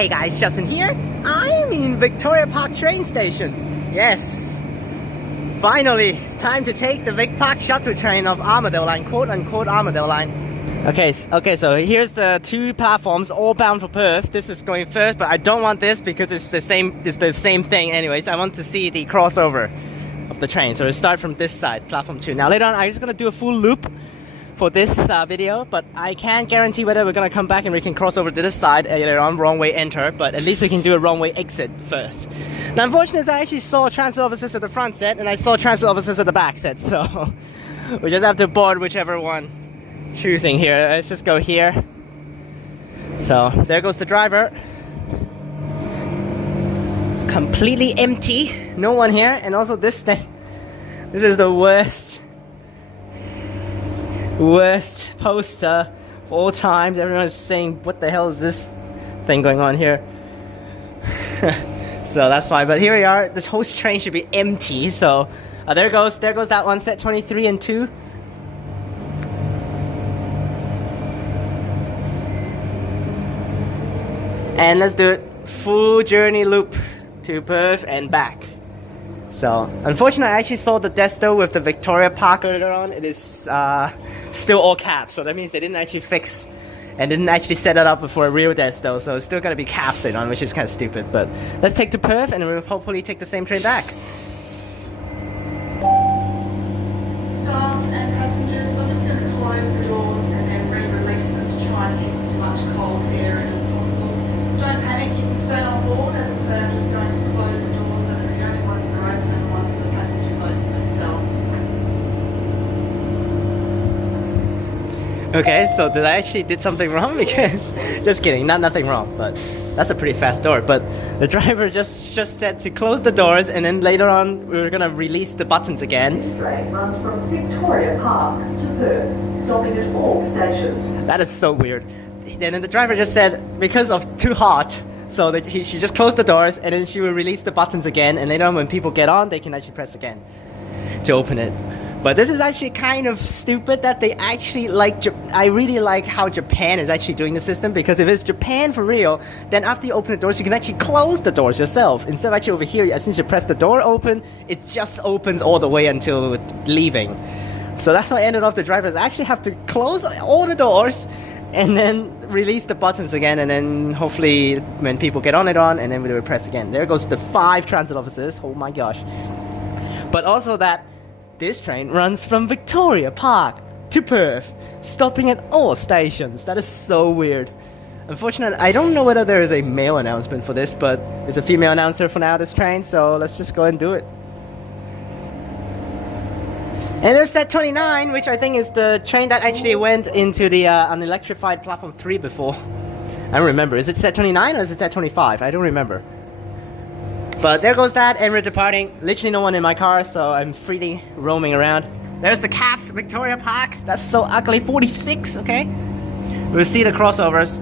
Hey guys, Justin here. I'm in Victoria Park train station. Yes. Finally, it's time to take the Vic Park Shuttle train of Armadale line, quote-unquote Armadale line. Okay, so here's the two platforms, all bound for Perth. This is going first, but I don't want this because it's the same thing anyways. I want to see the crossover of the train. So we'll start from this side, platform 2. Now later on, I'm just gonna do a full loop for this video, but I can't guarantee whether we're gonna come back and we can cross over to this side later on, wrong way enter, but at least we can do a wrong way exit first. Now unfortunately, I actually saw transit officers at the front set and I saw transit officers at the back set, so we just have to board whichever one choosing here. Let's just go here. So there goes the driver. Completely empty, no one here, and also this thing. This is the worst poster of all times. Everyone's saying, what the hell is this thing going on here? So that's fine, but here we are. This whole train should be empty, so there goes that one, set 23 and 2. And let's do it full journey loop to Perth and back. So, unfortunately, I actually saw the desto with the Victoria Park earlier on. It is still all caps, so that means they didn't actually fix and didn't actually set it up for a real desto, so it's still gonna be caps on, which is kind of stupid. But let's take to Perth and we'll hopefully take the same train back. Staff and passengers, I'm just going to close the doors and then re-release them to try and get as much cold air in as possible. Don't panic, you can stay on board. As I said, I'm just going to close the doors so that the only ones that are open are the ones that the passengers open themselves. Okay, so did I actually did something wrong? Because just kidding, nothing wrong, but that's a pretty fast door. But the driver just said to close the doors, and then later on we were gonna release the buttons again. This train runs from Victoria Park to Perth, stopping at all stations. That is so weird. And then the driver just said because of too hot, so that she just closed the doors, and then she will release the buttons again, and later on when people get on, they can actually press again to open it. But this is actually kind of stupid that they actually I really like how Japan is actually doing the system, because if it's Japan for real, then after you open the doors, you can actually close the doors yourself. Instead of actually over here, as soon as you press the door open, it just opens all the way until leaving. So that's how I ended up. The drivers actually have to close all the doors and then release the buttons again, and then hopefully when people get on, and then we will press again. There goes the 5 transit officers. Oh my gosh. But also that this train runs from Victoria Park to Perth, stopping at all stations. That is so weird. Unfortunately, I don't know whether there is a male announcement for this, but there's a female announcer for now this train, so let's just go and do it. And there's set 29, which I think is the train that actually went into the unelectrified platform 3 before. I don't remember. Is it set 29 or is it set 25? I don't remember. But there goes that, and we're departing. Literally no one in my car, so I'm freely roaming around. There's the caps, Victoria Park. That's so ugly. 46, okay? We'll see the crossovers.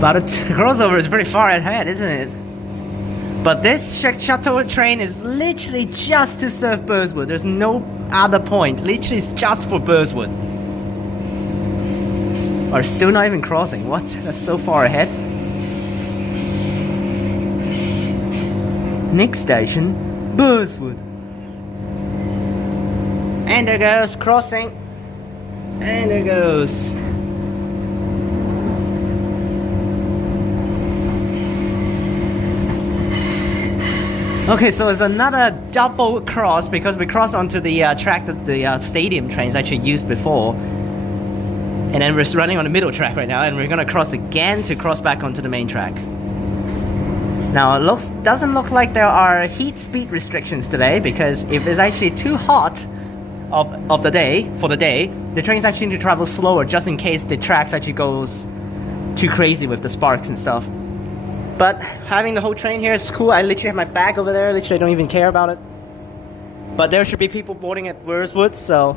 But the crossover is pretty far ahead, isn't it? But this shuttle train is literally just to serve Burwood. There's no other point. Literally, it's just for Burwood. Or still not even crossing. What? That's so far ahead. Next station, Burwood. And there goes crossing. And there goes. Okay, so it's another double cross because we crossed onto the track that the stadium trains actually used before. And then we're running on the middle track right now, and we're gonna cross again to cross back onto the main track. Now it doesn't look like there are heat speed restrictions today, because if it's actually too hot of the day, the trains actually need to travel slower just in case the tracks actually goes too crazy with the sparks and stuff. But having the whole train here is cool. I literally have my bag over there. Literally, I don't even care about it. But there should be people boarding at Burwood, so.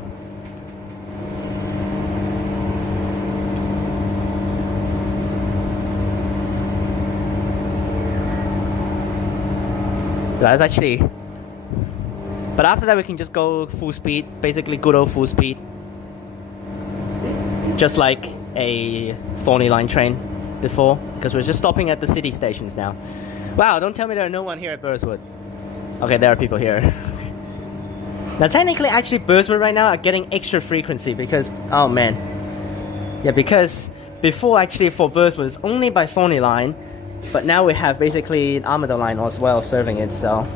That's actually. But after that, we can just go full speed. Basically, good old full speed. Just like a Thorney line train before, because we're just stopping at the city stations now. Wow, don't tell me there are no one here at Burwood. Okay, there are people here. Now technically, actually Burwood right now are getting extra frequency because, oh man. Yeah, because before actually for Burwood it's only by Thorney line, but now we have basically an Armadale line as well serving it, so.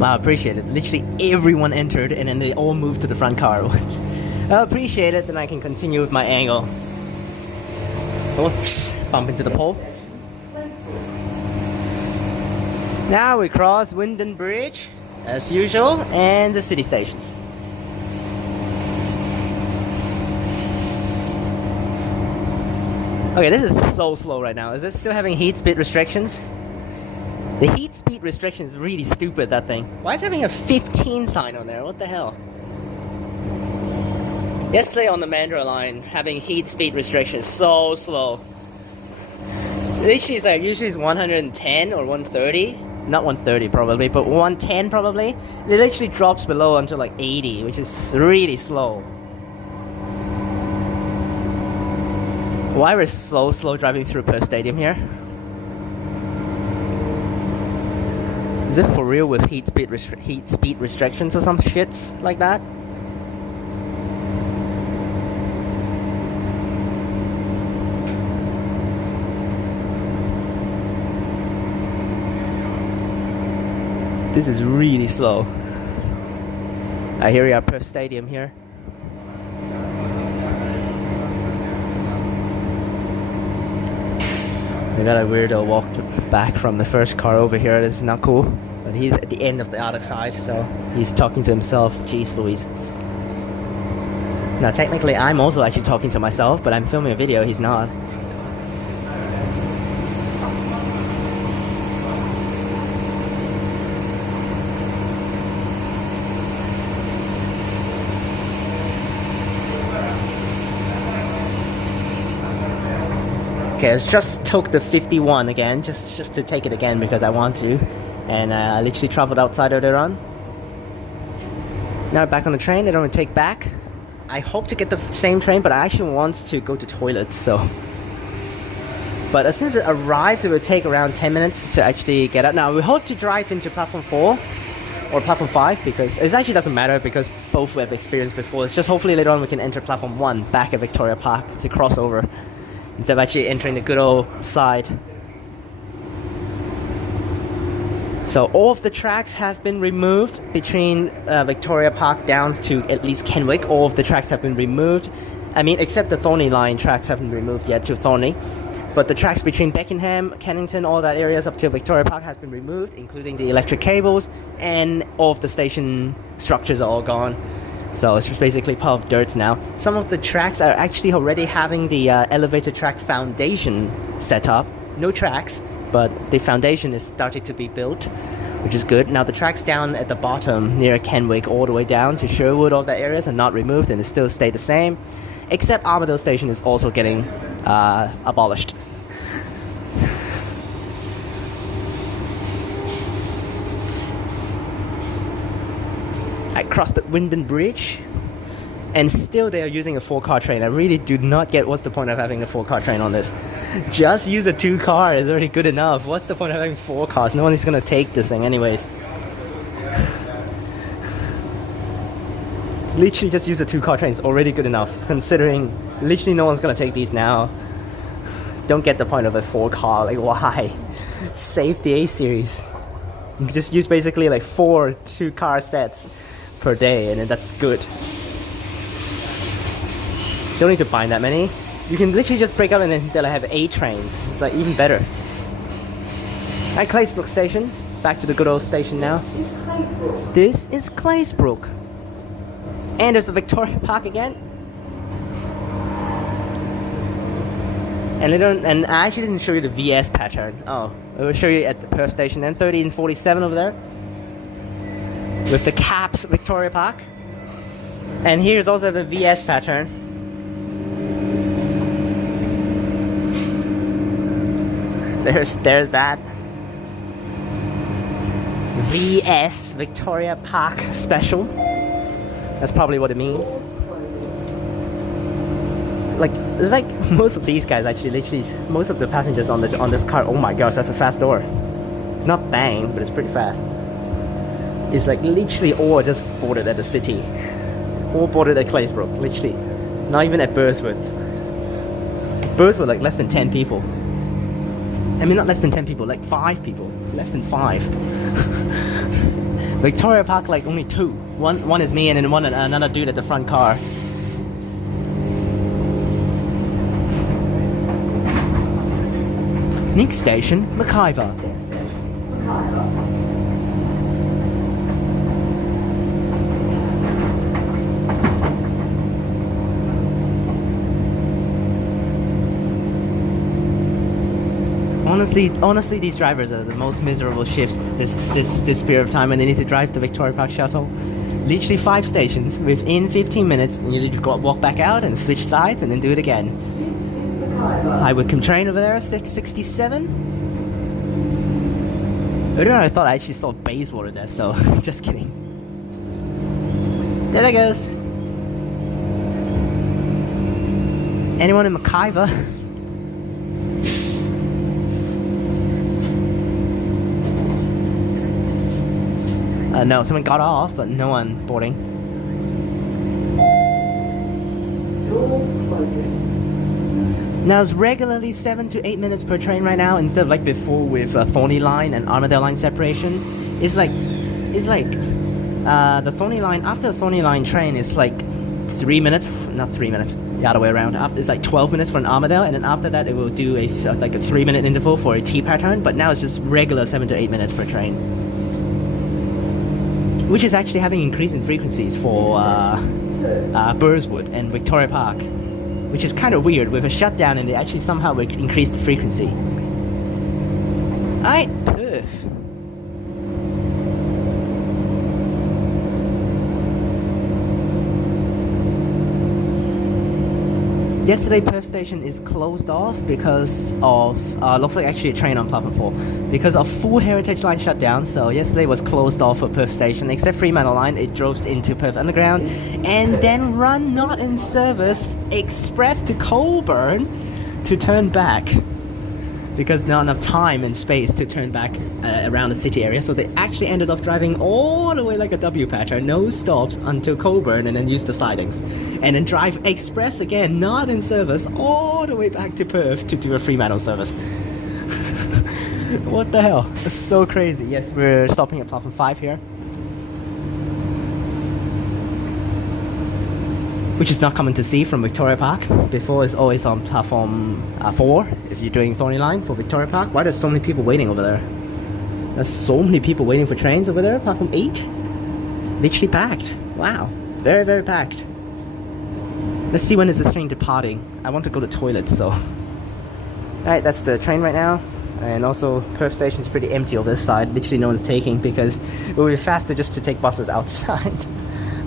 Wow, I appreciate it. Literally everyone entered and then they all moved to the front car. I appreciate it, then I can continue with my angle. Oops, bump into the pole. Now we cross Wyndon Bridge, as usual, and the city stations. Okay, this is so slow right now. Is it still having heat speed restrictions? The heat speed restriction is really stupid, that thing. Why is it having a 15 sign on there? What the hell? Yesterday on the Mandra line, having heat speed restrictions, so slow. Literally, it's like, usually it's 110 or 130. Not 130 probably, but 110 probably. It literally drops below until like 80, which is really slow. Why we're so slow driving through Perth Stadium here? Is it for real with heat speed restrictions or some shits like that? This is really slow. Here we are, Perth Stadium here. We got a weirdo walk back from the first car over here. This is not cool. But he's at the end of the other side, so he's talking to himself. Jeez Louise. Now technically I'm also actually talking to myself, but I'm filming a video, he's not. Okay, let's just took the 51 again, just to take it again because I want to. And I literally traveled outside earlier on. Now back on the train, I don't want to take back. I hope to get the same train, but I actually want to go to toilets, so. But as soon as it arrives, it will take around 10 minutes to actually get out. Now we hope to drive into platform 4 or platform 5 because it actually doesn't matter because both we have experienced before. It's just hopefully later on we can enter platform 1 back at Victoria Park to cross over, instead of actually entering the good old side. So all of the tracks have been removed between Victoria Park down to at least Kenwick. All of the tracks have been removed. I mean, except the Thorney line tracks haven't been removed yet to Thorney. But the tracks between Beckenham, Kennington, all that areas up to Victoria Park has been removed, including the electric cables, and all of the station structures are all gone. So it's just basically part of dirt now. Some of the tracks are actually already having the elevated track foundation set up. No tracks, but the foundation is starting to be built, which is good. Now the tracks down at the bottom near Kenwick all the way down to Sherwood, all that areas are not removed and they still stay the same, except Armadale station is also getting abolished. I crossed the Wyndon Bridge, and still they are using a 4-car train. I really do not get what's the point of having a 4-car train on this. Just use a 2-car is already good enough. What's the point of having 4 cars? No one is going to take this thing anyways. Literally just use a 2-car train is already good enough, considering literally no one's going to take these now. Don't get the point of a 4-car, like why? Save the A-series. You can just use basically like 4 2-car sets per day, and then that's good. Don't need to buy that many. You can literally just break up and then they'll have A-trains. It's like even better. At Claysbrook Station. Back to the good old station now. This is Claysbrook. And there's the Victoria Park again. And I actually didn't show you the VS pattern. Oh, I will show you at the Perth station then. 1347 over there. With the caps Victoria Park. And here's also the VS pattern. There's that. VS Victoria Park Special. That's probably what it means. Like, it's like most of these guys actually, literally, most of the passengers on this car. Oh my gosh, that's a fast door. It's not bang, but it's pretty fast. It's like literally all just boarded at the city. All boarded at Claysbrook, literally. Not even at Burwood. Burwood like less than 10 people. I mean, not less than 10 people, like 5 people. Less than 5. Victoria Park like only 2. One is me and then another dude at the front car. Next station, Mackayver. Honestly, these drivers are the most miserable shifts this period of time, and they need to drive the Victoria Park Shuttle. Literally 5 stations within 15 minutes, and you need to walk back out and switch sides and then do it again. Highwood train over there, 667. Earlier I thought I actually saw Bayswater there, so just kidding. There it goes. Anyone in Mackayver? No, someone got off, but no one boarding. Doors closing. Now it's regularly 7 to 8 minutes per train right now, instead of like before with Thorney Line and Armadale Line separation. It's like the Thorney Line, after the Thorney Line train is like 3 minutes, not 3 minutes, the other way around. After it's like 12 minutes for an Armadale, and then after that it will do a 3-minute interval for a T pattern. But now it's just regular 7 to 8 minutes per train, which is actually having increase in frequencies for Burwood and Victoria Park, which is kind of weird with a shutdown, and they actually somehow increased the frequency. Alright, Perth. Yesterday, Perth station is closed off because of, looks like actually a train on platform 4, because of full Heritage Line shutdown. So yesterday was closed off for Perth station, except Fremantle Line. It drove into Perth Underground and then run not in service express to Colburn to turn back, because not enough time and space to turn back around the city area. So they actually ended up driving all the way like a W pattern, no stops until Colburn, and then use the sidings, and then drive express again, not in service, all the way back to Perth to do a Fremantle service. What the hell? It's so crazy. Yes, we're stopping at platform 5 here, which is not common to see from Victoria Park. Before, it's always on platform 4 if you're doing Thorney Line for Victoria Park. Why there's so many people waiting over there? There's so many people waiting for trains over there. Platform 8, literally packed. Wow, very, very packed. Let's see when is this train departing. I want to go to the toilet, so. Alright, that's the train right now. And also, Perth station is pretty empty on this side. Literally no one's taking, because it will be faster just to take buses outside.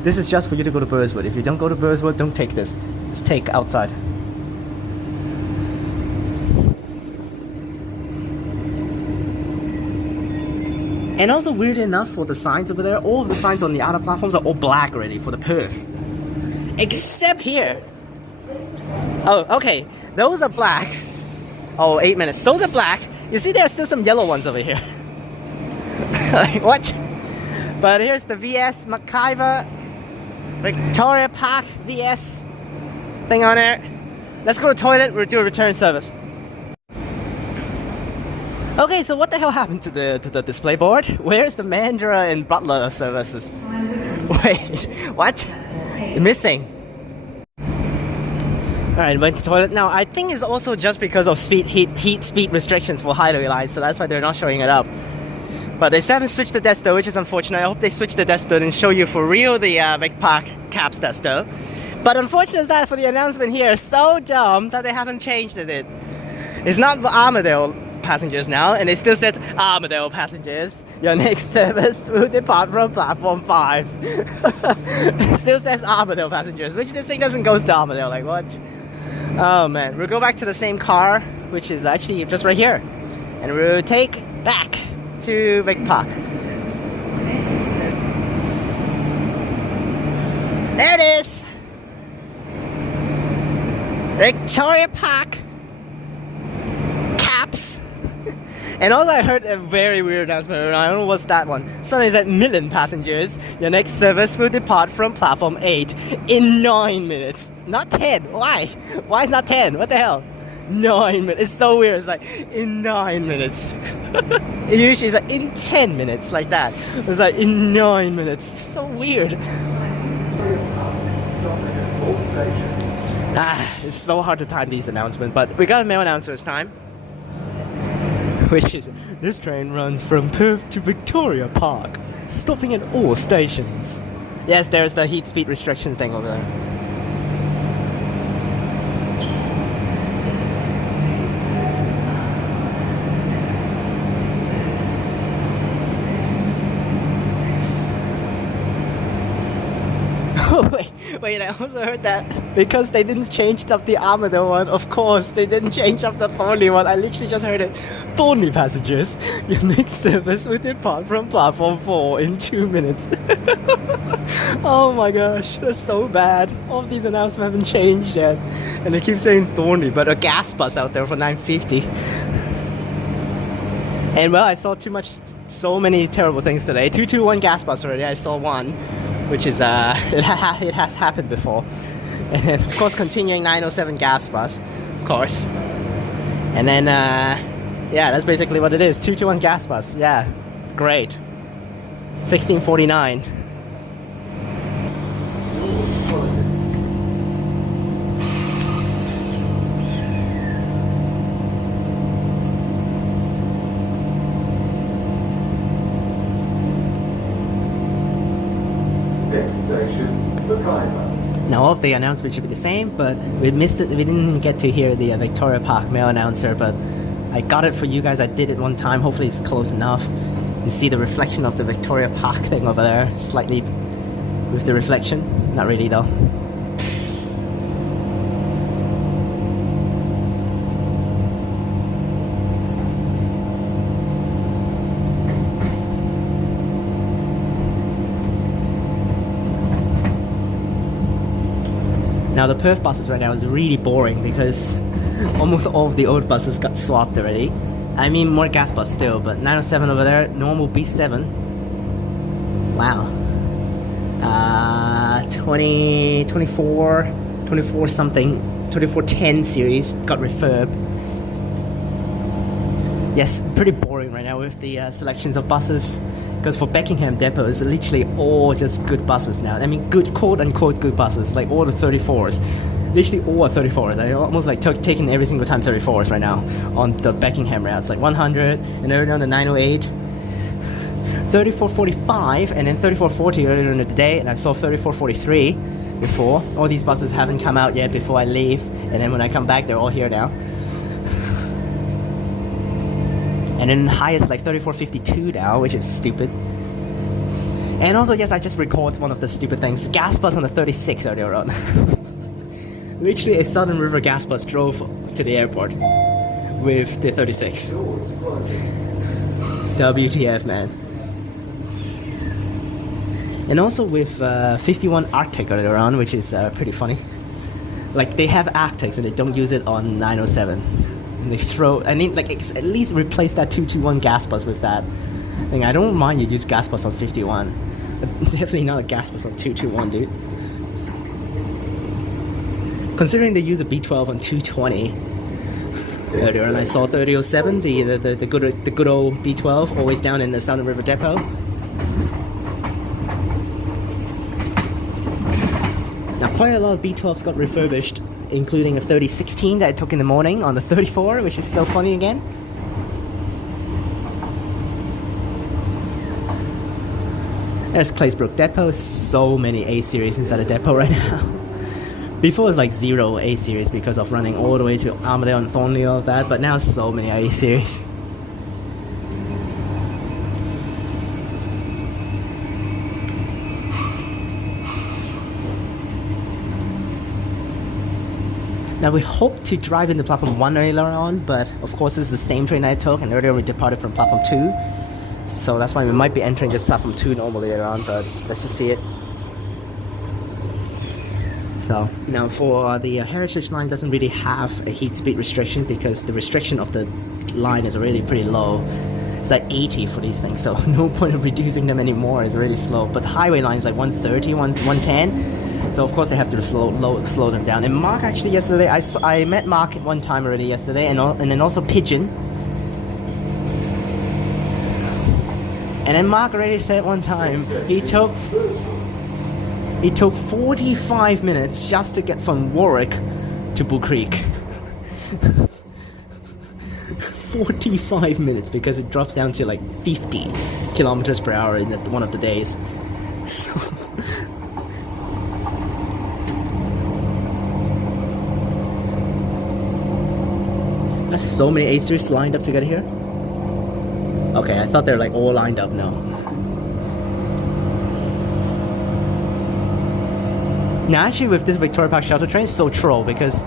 This is just for you to go to Burwood. If you don't go to Burwood, don't take this. Just take outside. And also, weirdly enough, for the signs over there, all of the signs on the other platforms are all black already for the Perth. Except here. Oh, okay. Those are black. Oh, 8 minutes. Those are black. You see, there are still some yellow ones over here. Like, what? But here's the VS Mackayver Victoria Park VS thing on there. Let's go to the toilet. We'll do a return service. Okay, so what the hell happened to the display board? Where's the Mandurah and Butler services? Wait, what? They're missing. Alright, went to toilet. Now, I think it's also just because of heat speed restrictions for highway lines, so that's why they're not showing it up. But they still haven't switched the desk though, which is unfortunate. I hope they switch the desk though and show you for real the Vic Park Cabs desk though. But unfortunate is that for the announcement here is so dumb that they haven't changed it. It's not the Armadale passengers now, and it still said Armadale passengers. Your next service will depart from platform 5. It still says Armadale passengers, which this thing doesn't go to Armadale. Like what? Oh man, we'll go back to the same car, which is actually just right here, and we'll take back to Vic Park. There it is! Victoria Park Caps. And also I heard a very weird announcement, I don't know what's that one. Suddenly it said million passengers. Your next service will depart from platform 8 in 9 minutes. Not 10. Why? Why is not 10? What the hell? 9 minutes. It's so weird. It's like in 9 minutes. It usually is like in 10 minutes, like that. It's like in 9 minutes. It's so weird. It's so hard to time these announcements, but we got a mail announcer this time. Which is, this train runs from Perth to Victoria Park, stopping at all stations. Yes, there's the heat speed restrictions thing over there. Oh, wait, I also heard that because they didn't change up the Armadale one, of course, they didn't change up the Thornley one. I literally just heard it. Thornley passengers, your next service will depart from platform 4 in 2 minutes. Oh my gosh, that's so bad. All of these announcements haven't changed yet. And they keep saying Thornley, but a gas bus out there for $9.50. And well, I saw so many terrible things today. 221 gas bus already, I saw one. Which is, it has happened before. And then, of course, continuing 907 gas bus, of course. And then, yeah, that's basically what it is. 221 gas bus, yeah, great. 1649. Now, all of the announcements should be the same, but we missed it. We didn't get to hear the Victoria Park mail announcer, but I got it for you guys. I did it one time. Hopefully it's close enough. You see the reflection of the Victoria Park thing over there, slightly with the reflection. Not really though. Now the Perth buses right now is really boring because almost all of the old buses got swapped already. I mean more gas bus still, but 907 over there, normal B7. Wow. 24 something, 2410 series got refurb. Yes, pretty boring right now with the selections of buses. Because for Beckingham Depot, it's literally all just good buses now. I mean, good, quote-unquote good buses, like all the 34s. Literally all are 34s. I almost like taking every single time 34s right now on the Beckingham routes. Like 100, and earlier on the 908, 3445, and then 3440 earlier in the day, and I saw 3443 before. All these buses haven't come out yet before I leave, and then when I come back, they're all here now. And then highest like 3452 now, which is stupid. And also, yes, I just recorded one of the stupid things. Gas bus on the 36 earlier on. Literally a Southern River gas bus drove to the airport with the 36. WTF, man. And also with 51 Arctic earlier on, which is pretty funny. Like, they have Arctics and they don't use it on 907. And they I need like at least replace that 221 gas bus with that thing. I don't mind you use gas bus on 51, but definitely not a gas bus on 221, dude. Considering they use a B12 on 220, earlier, and I saw 3007, the good old B12, always down in the Southern River Depot. Now quite a lot of B12s got refurbished, including a 3016 that I took in the morning on the 34, which is so funny again. There's Claysbrook Depot. So many A series inside the depot right now. Before it was like 0 A series because of running all the way to Armadale and Thornley, all of that, but now so many A series. Now we hope to drive into platform 1 earlier on, but of course this is the same train I took, and earlier we departed from platform 2. So that's why we might be entering this platform 2 normally later on, but let's just see it. So now for the Heritage line doesn't really have a heat speed restriction because the restriction of the line is already pretty low. It's like 80 for these things, so no point of reducing them anymore. It's really slow. But the highway line is like 130, 110. So of course they have to slow them down. And Mark actually yesterday, I met Mark one time already yesterday, and then also Pigeon. And then Mark already said one time he took 45 minutes just to get from Warwick to Bull Creek. 45 minutes because it drops down to like 50 kilometers per hour in one of the days. So there's so many A series lined up to get here. Okay, I thought they're like all lined up now. Now actually with this Victoria Park Shuttle train, it's so troll because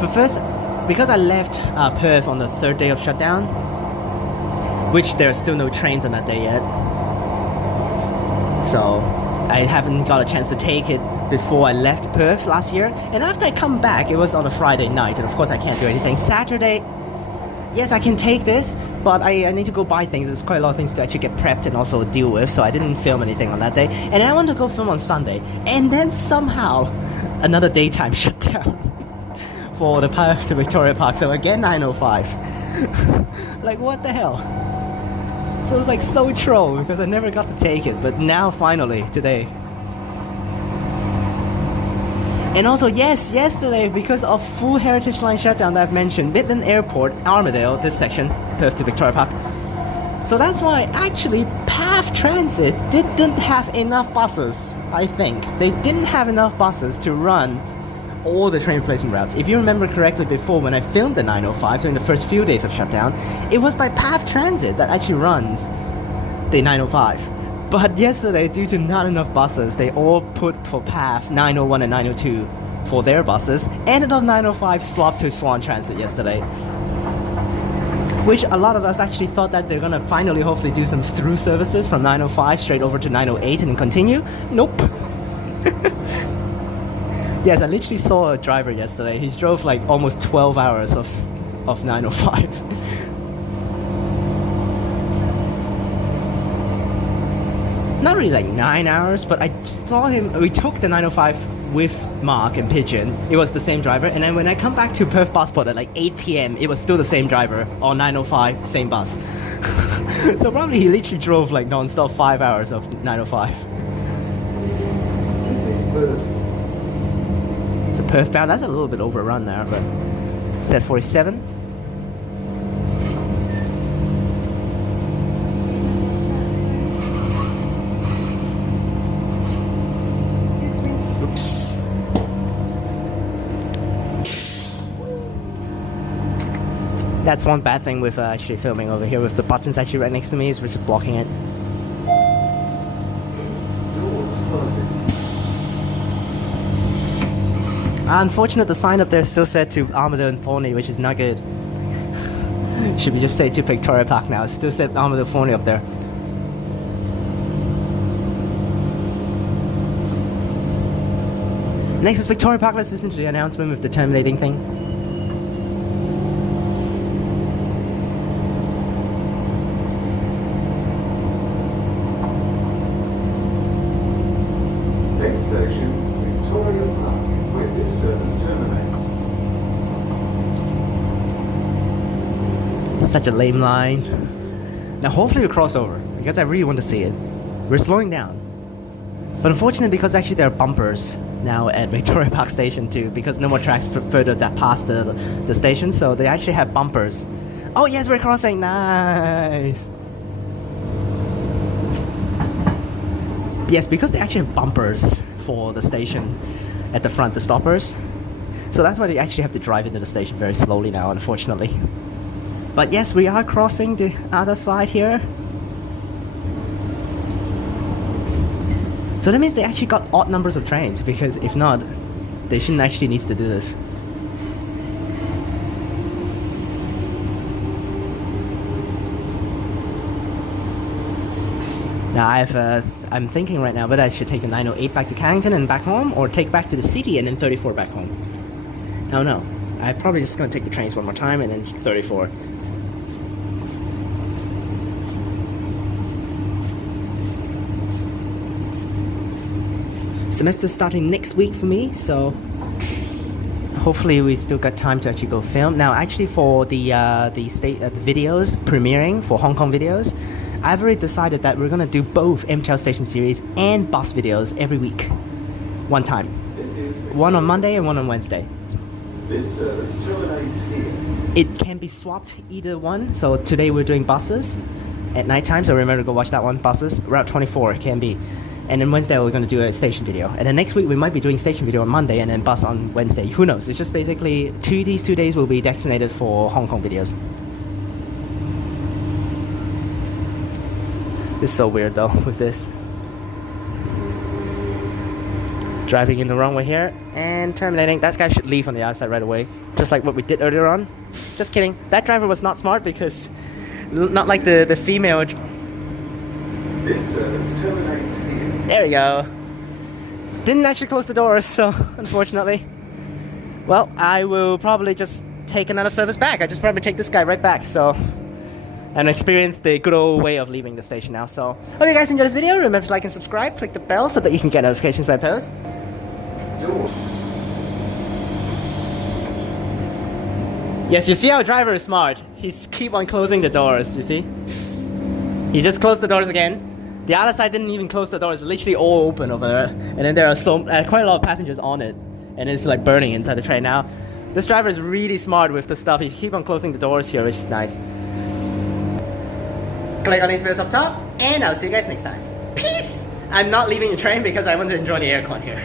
because I left Perth on the 3rd day of shutdown, which there are still no trains on that day yet. So I haven't got a chance to take it before I left Perth last year. And after I come back, it was on a Friday night, and of course I can't do anything. Saturday, yes, I can take this, but I need to go buy things. There's quite a lot of things to actually get prepped and also deal with, so I didn't film anything on that day. And then I wanted to go film on Sunday, and then somehow another daytime shutdown for the path to Victoria Park. So again 9:05. Like what the hell? So it's like so troll because I never got to take it, but now finally today. And also, yes, yesterday, because of full Heritage Line shutdown that I've mentioned, Midland Airport, Armadale, this section, Perth to Victoria Park. So that's why actually PATH Transit didn't have enough buses, I think. They didn't have enough buses to run all the train replacement routes. If you remember correctly before, when I filmed the 905 during the first few days of shutdown, it was by PATH Transit that actually runs the 905. But yesterday, due to not enough buses, they all put for PATH 901 and 902 for their buses, and the 905 swapped to Swan Transit yesterday. Which a lot of us actually thought that they're gonna finally hopefully do some through services from 905 straight over to 908 and then continue. Nope. Yes, I literally saw a driver yesterday. He drove like almost 12 hours of 905. Not really like 9 hours, but I saw him. We took the 905 with Mark and Pigeon. It was the same driver, and then when I come back to Perth Passport at like 8 PM, it was still the same driver on 905, same bus. So probably he literally drove like non-stop 5 hours of 905. It's a Perth bound. That's a little bit overrun there, but set 47. Oops. That's one bad thing with actually filming over here with the buttons actually right next to me is we're just blocking it. Unfortunate, the sign up there still said to Armadale and Thornley, which is not good. Should we just say to Victoria Park now? It still said Armadale Thornley up there. Next is Victoria Park. Let's listen to the announcement with the terminating thing. Next station, Victoria Park, where this service terminates. Such a lame line. Now hopefully we cross over, because I really want to see it. We're slowing down. But unfortunately, because actually there are bumpers now at Victoria Park Station too, because no more tracks further that past the station, so they actually have bumpers. Oh yes, we're crossing, nice! Yes, because they actually have bumpers for the station at the front, the stoppers. So that's why they actually have to drive into the station very slowly now, unfortunately. But yes, we are crossing the other side here. So that means they actually got odd numbers of trains, because if not, they shouldn't actually need to do this. Now I'm thinking right now whether I should take the 908 back to Carrington and back home, or take back to the city and then 34 back home. I don't know. I'm probably just going to take the trains one more time and then 34. Semester's starting next week for me, so hopefully we still got time to actually go film. Now actually for the videos premiering for Hong Kong videos, I've already decided that we're gonna do both MTR Station series and bus videos every week. One time. One on Monday and one on Wednesday. This service terminates here. It can be swapped either one. So today we're doing buses at night time, so remember to go watch that one, buses. Route 24 can be. And then Wednesday we're gonna do a station video. And then next week we might be doing station video on Monday and then bus on Wednesday. Who knows? It's just basically these 2 days will be designated for Hong Kong videos. It's so weird though with this. Driving in the wrong way here and terminating. That guy should leave on the outside right away, just like what we did earlier on. Just kidding. That driver was not smart, because not like the female. This service terminates here. There we go. Didn't actually close the doors, so unfortunately. Well, I will probably just take another service back. I just probably take this guy right back, so. And experience the good old way of leaving the station now. So, hope you guys enjoyed this video. Remember to like and subscribe. Click the bell so that you can get notifications when I post. Yes, you see how driver is smart. He's keep on closing the doors, you see? He just closed the doors again. The other side didn't even close the doors. It's literally all open over there. And then there are quite a lot of passengers on it. And it's like burning inside the train now. This driver is really smart with the stuff. He keep on closing the doors here, which is nice. Click on these videos up top, and I'll see you guys next time. Peace! I'm not leaving the train because I want to enjoy the aircon here.